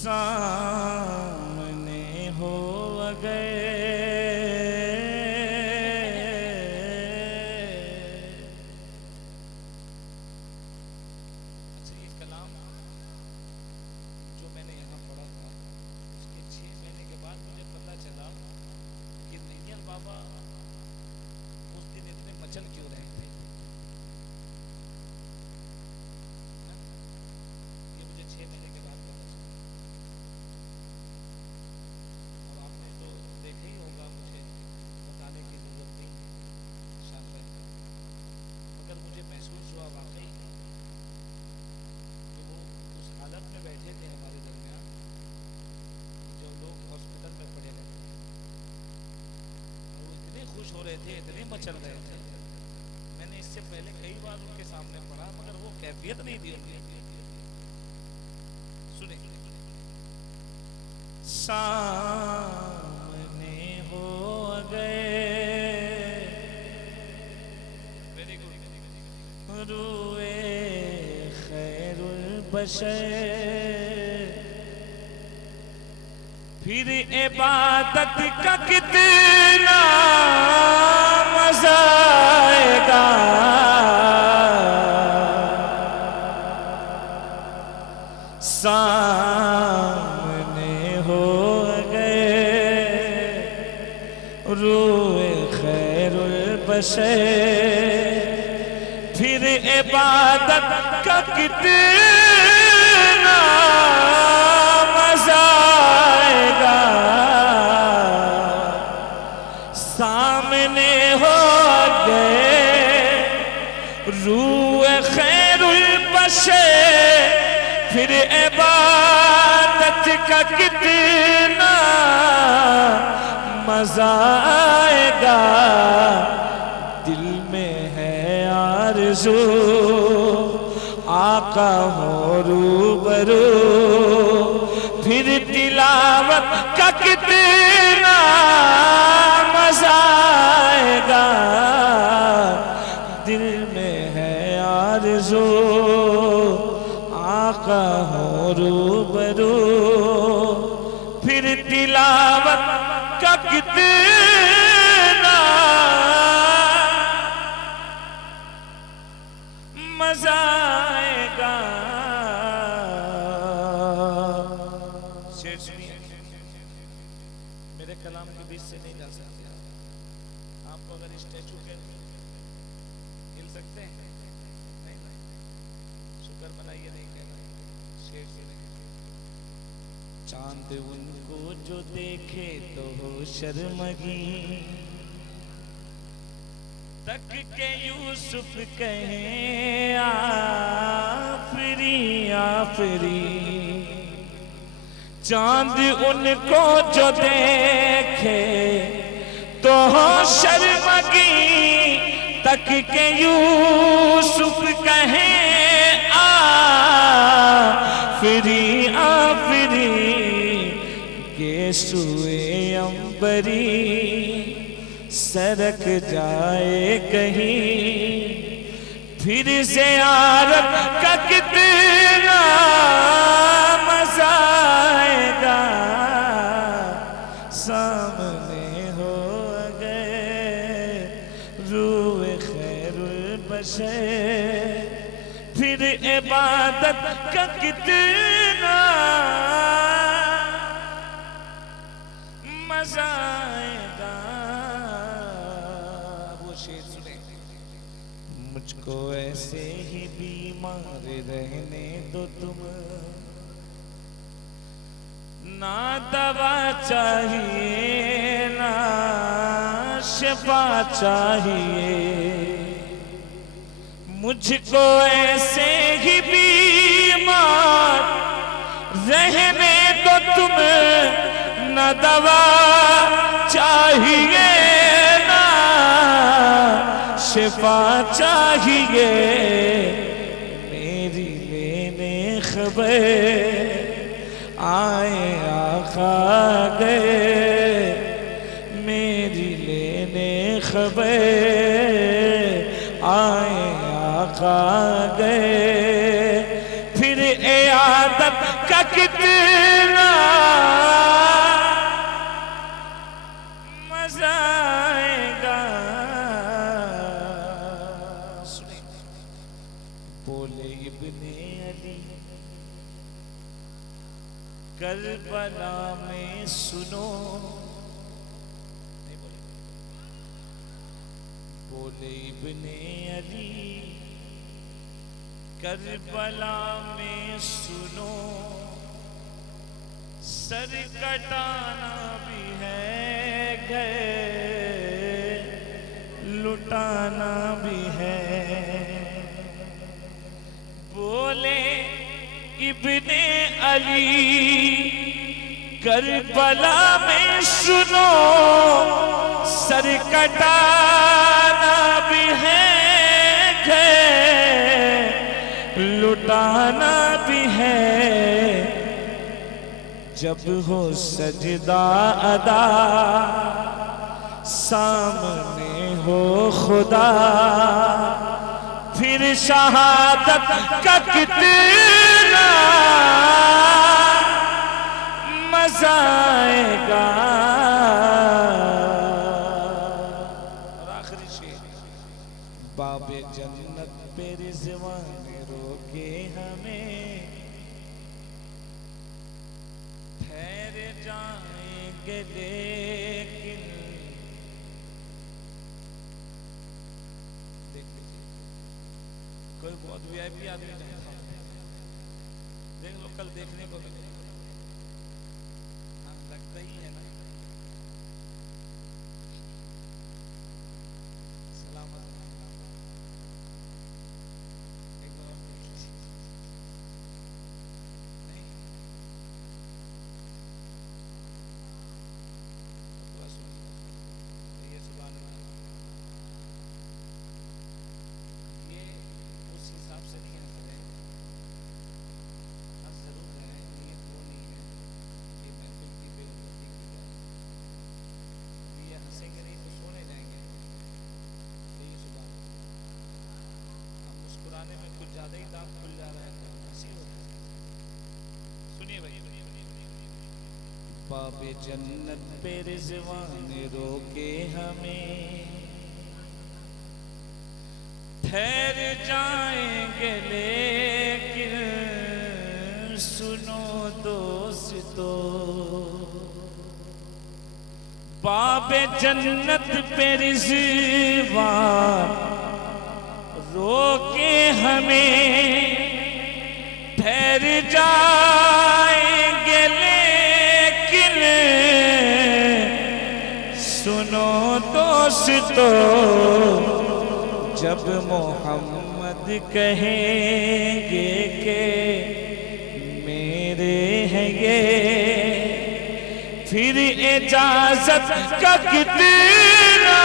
सामने हो गए। अच्छा, ये कलाम जो मैंने यहाँ पढ़ा था, उसके 6 महीने के बाद मुझे पता चला कि नैयल बाबा उस दिन इतने मचल क्यों रहे थे। ये मुझे 6 महीने के बाद पता चला। अब आपने तो देखा ही होगा, मुझे बताने की जरूरत नहीं है शानदार, मगर मुझे महसूस हुआ वाकई कि वो उस हालत में बैठे थे हमारे दरमियान जो लोग हॉस्पिटल में पड़े रहते हैं, और वो इतने खुश हो रहे थे, इतने मचल रहे थे। मैंने इससे पहले कई बार उनके सामने पढ़ा, मगर वो कैफियत नहीं थी उनकी। सुने, सामने हो गए, वेरी गुड, रूए खैरुल बशर, फिर इबादत का कितना मजा आएगा। सामने हो गए रूए खैरुल बशर, फिर इबादत का कितना मजा आएगा। सामने हो गए रूए खैरुल बशर, फिर इबादत का कितना मजा आएगा। दिल में है आरज़ू आका हो रूबरू, फिर तिलावत का कितना मजा आएगा। दिल में है आरज़ू आका हो रूबरू, फिर तिलावत का कितना मजा आएगा। शेर सुनिए, मेरे कलाम के बीच से नहीं जा सकते आप अगर स्टैचू के हिल सकते हैं, नहीं, शुक्र मनाइए, नहीं कहना। शेर सुनिए, चांद उनको जो देखे तो हो शर्मगी, तक के यूसुफ कहे आफरी आफरी। चांद उनको जो देखे तो हो शर्मगी, तक के यूसुफ कहे आफरी आफरी। सुए अंबरी सरक जाए कहीं, फिर ज़ियारत का कितना मजा आएगा। सामने हो गए रूए खैरुल बशर, फिर इबादत का कितना मजा आएगा। वो शेर सुने, मुझको ऐसे ही बीमार रहने दो तुम, ना दवा चाहिए ना शिफा चाहिए। मुझको ऐसे ही बीमार रहने दो तुम, ना दवा चाहिए ना शिफा चाहिए। मेरी लेने खबर आए आका गए, मेरी लेने खबर आए आका गए। फिर इयादत का कितना करबला में सुनो, नहीं बोले, बोले इब्ने अली करबला में सुनो, सर कटाना भी है गए लुटाना भी है। बोले इब्ने अली करबला में सुनो, सर कटाना भी है लुटाना भी है। जब हो सजदा अदा सामने हो खुदा, फिर शहादत का कितना मजा आएगा। और आखिरी शेर, बाबे जन्नत पे रिज़वान रोके हमें, ठहर जाएंगे लेकिन। देख लीजिए, कोई बहुत वीआईपी आदमी नहीं था, देख लो कल देखने को मिलेगा। हाँ लगता ही है ना। सलामत एक बार और देख लीजिए। नहीं तो बस ये सुभान अल्लाह, ये उस हिसाब से नहीं हंस रहे, हंस जरूर रहे हैं, नीयत वो नहीं है कि महफिल की बेइज्जती की जाए। अभी ये हंसेंगे नहीं तो सोने जाएंगे। तो ये सुभान अल्लाह, हम मुस्कुराने में कुछ ज़्यादा ही दांत खुल जा रहा है तो हंसी होती है। सुनिए भाई, बाबे जन्नत पे रिज़वान रोके हमें, ठहर जाएंगे लेकिन सुनो दोस्तों, बाबे जन्नत पे रिज़वान रोके हमें, ठहर जाएंगे लेकिन सुनो दोस्तों, जब मोहम्मद कहेंगे के मेरे हैं ये, फिर इजाजत का कितना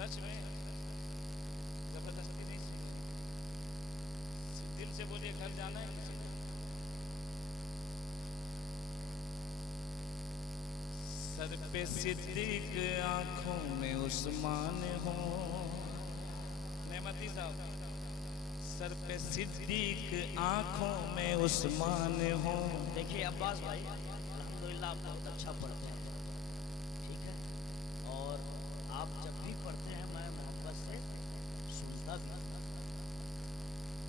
सच में जबरदस्ती नहीं सीखी, दिल से बोलिए घर जाना है किसी को। सर पे सिद्दीक आंखों में उस्मान हो, नेमती साहब, सर पे सिद्दीक आंखों में उस्मान हो। देखिए अब्बास भाई, अल्हम्दुलिल्लाह आप बहुत अच्छा पढ़ते हैं, ठीक है, और आप जब भी पढ़ते हैं मैं मोहब्बत से सुनता भी हूँ।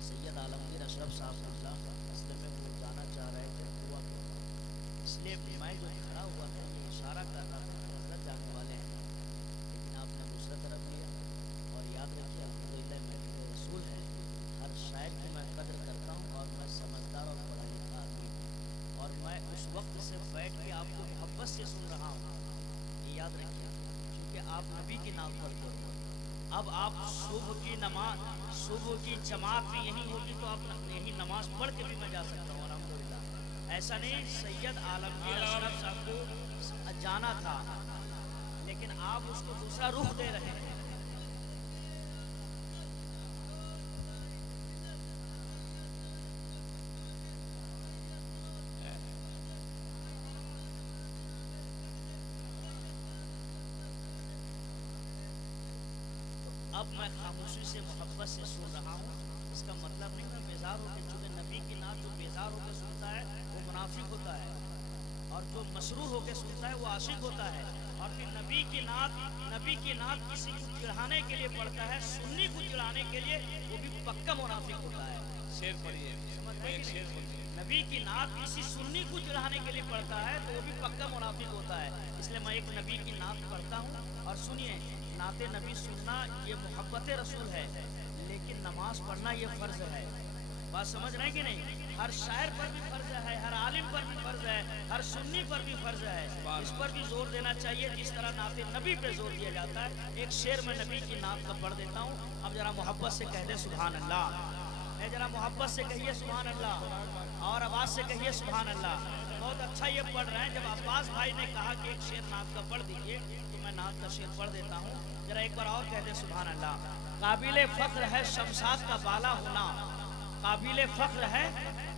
सैयद आलमगीर अशरफ साहब रास्ते में वो जाना चाह रहे थे, हुआ इसलिए मैं जो खड़ा हुआ था ये इशारा कर रहा था कि हज़रत जाने वाले हैं, लेकिन आपने दूसरा तरफ लिया। और याद रखिए अल्हम्दुलिल्लाह महफिल रसूल है, हर शायर की मैं कदर करता हूँ और मैं समझदार और पढ़ा लिखा आदमी हूँ, और मैं उस वक्त से बैठ के आपको मोहब्बत से सुन रहा हूँ, ये याद रखिए, क्योंकि आप नबी की नाम पढ़ते हो। अब आप सुबह की नमाज, सुबह की जमात भी यही होगी तो आप यही नमाज पढ़ के भी मैं जा सकता हूँ। ऐसा नहीं, सैयद आलमगीर असलम साहब को जाना था, लेकिन आप उसको दूसरा रुख दे रहे हैं। अब मैं खामोशी से मोहब्बत से सुन रहा हूँ, इसका मतलब नहीं मैं बेजार होकर, चूंकि नबी की नात जो बेजार होकर सुनता है वो मुनाफिक होता है, और जो मसरूर होकर सुनता है वो आशिक होता है। और फिर नबी की नात किसी को चिढ़ाने के लिए पढ़ता है, सुन्नी को चिढ़ाने के लिए, वो भी पक्का मुनाफिक होता है। शेर पढ़िए, समझ रहे हैं शेर कि नबी की नात किसी सुन्नी को चिढ़ाने के लिए पढ़ता है तो वो भी पक्का मुनाफिक होता है। इसलिए मैं एक नबी की नात पढ़ता हूँ, और सुनिए, नाते नबी सुनना ये मोहब्बत रसूल है, लेकिन नमाज पढ़ना ये फर्ज है। बात समझ रहे हैं कि नहीं? हर शायर पर भी फर्ज है, हर आलिम पर भी फर्ज है, हर सुन्नी पर भी फर्ज है। इस पर भी जोर देना चाहिए जिस तरह नाते नबी पे जोर दिया जाता है। एक शेर में नबी की नात का पढ़ देता हूँ, अब जरा मोहब्बत से कह दे सुभान अल्लाह, जरा मोहब्बत से कहिए सुभान अल्लाह, और आवाज से कहिए सुभान अल्लाह। बहुत अच्छा ये पढ़ रहे हैं। जब अब्बास भाई ने कहा कि एक शेर नात का पढ़ दीजिए, तो मैं नात का शेर पढ़ देता हूँ, जरा एक बार और कह दे सुभान अल्लाह। काबिले फख्र है शमशाद का बाला होना, काबिले फख्र है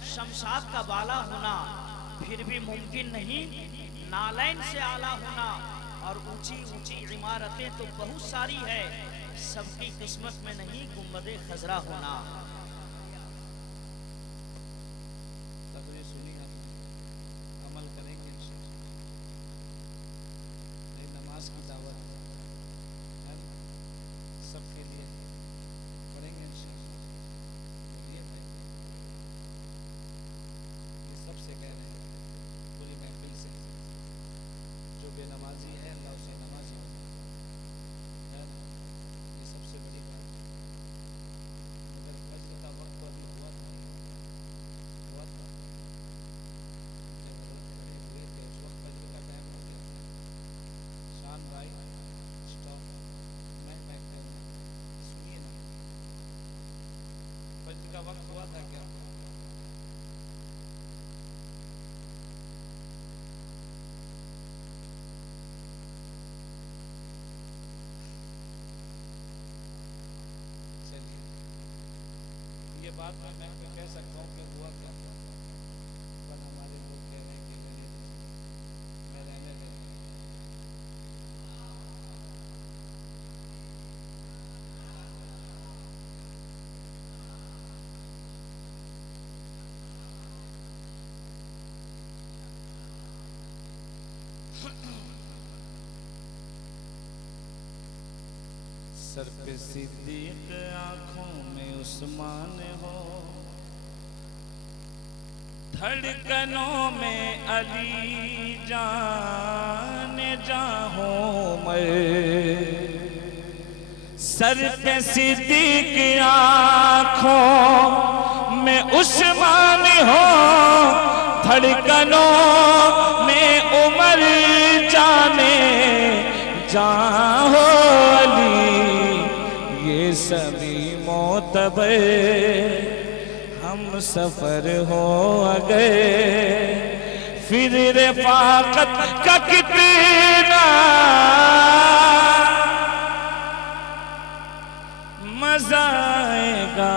शमशाद का बाला होना, फिर भी मुमकिन नहीं नालैन से आला होना। और ऊंची ऊंची इमारतें तो बहुत सारी है, सबकी किस्मत में नहीं गुंबदे खजरा होना। तकरीर सुनी आपने, अमल करेंगे इंशाअल्लाह। नमाज की दावत है सबके लिए, पढ़ेंगे इंशाअल्लाह। बोलिए भाई, ये सबसे कह रहे हैं पूरी महफिल से, जो बेनमाजी है अल्लाह उसे नमाजी बना, है ना? ये सबसे बड़ी बात है। मगर फज्र का वक्त तो अभी हुआ था, हुआ था जब खड़े हुए थे उस वक्त फज्र का टाइम हो गया था। शान भाई स्टॉप, मैं कहूँ सुनिए ना, फज्र का वक्त हुआ था क्या? ये बात मैं कह सकता हूँ कि हुआ क्या, पर हमारे लोग कह रहे हैं कि रहने दो, मैं रहने दे। सर पे सिद्दीक, आंखों में उस्मान हो, धड़कनों में अली, जान जाऊं मैं। सर पे सिद्दीक, आंखों में उस्मान हो, धड़कनों में उमर, जाने जाओ सभी मोतबर हम सफर हो गए, फिर रफ़ाक़त का कितना मज़ा आएगा।